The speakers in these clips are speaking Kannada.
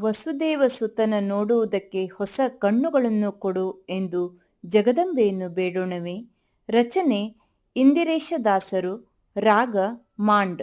ವಸುದೇವ ಸುತನ ನೋಡುವುದಕ್ಕೆ ಹೊಸ ಕಣ್ಣುಗಳನ್ನು ಕೊಡು ಎಂದು ಜಗದಂಬೆಯನ್ನು ಬೇಡೋಣವೇ. ರಚನೆ ಇಂದಿರೇಶ ದಾಸರು ರಾಗ ಮಾಂಡ್.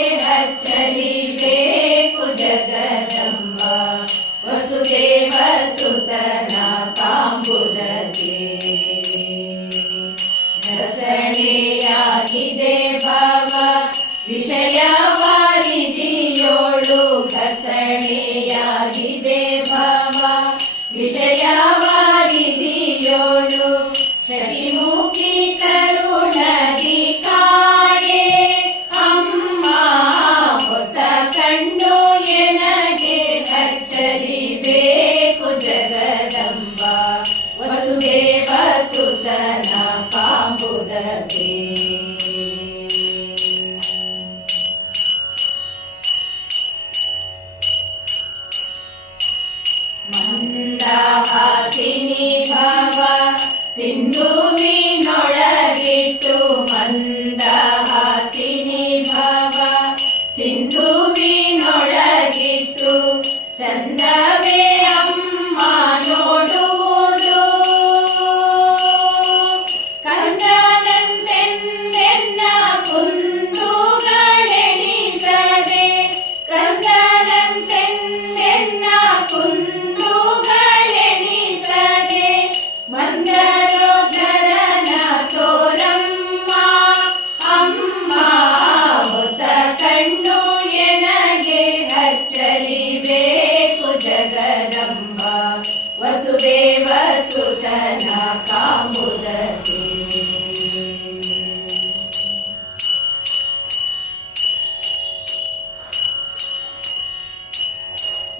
विषया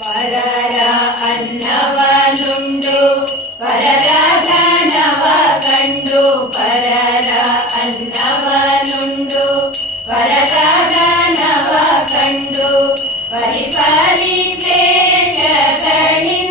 ಪರರ ಅನ್ನವನುಂಡು ಪರರ ಧನವ ಕಂಡು ಪರರ ಅನ್ನವನುಂಡು ಪರರ ಧನವ ಕಂಡು ಪರಿಪರಿ ಕ್ಲೇಶಗಳಿಂದ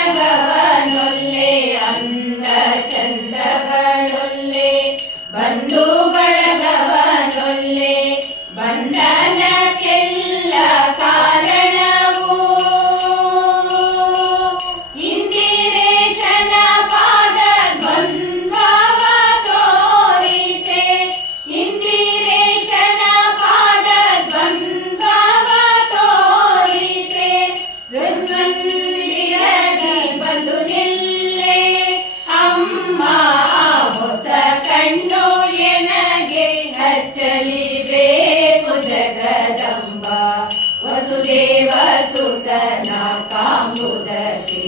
ವೇದನಾ ಕಾಮುದಲೇ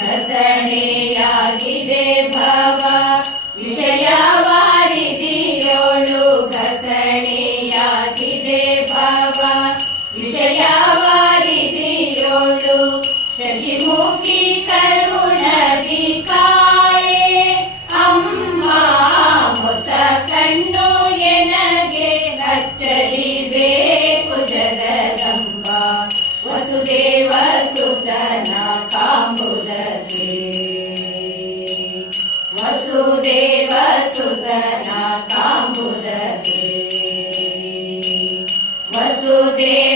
ಘಸಣೆಯಾಗಿದೆ ವಸುದೇವ ಸುತನ ಕಾಂಬುದಲ್ಲಿ ವಸುದೇವ ಸುತನ ಕಾಂಬುದಲ್ಲಿ ವಸುದೇವ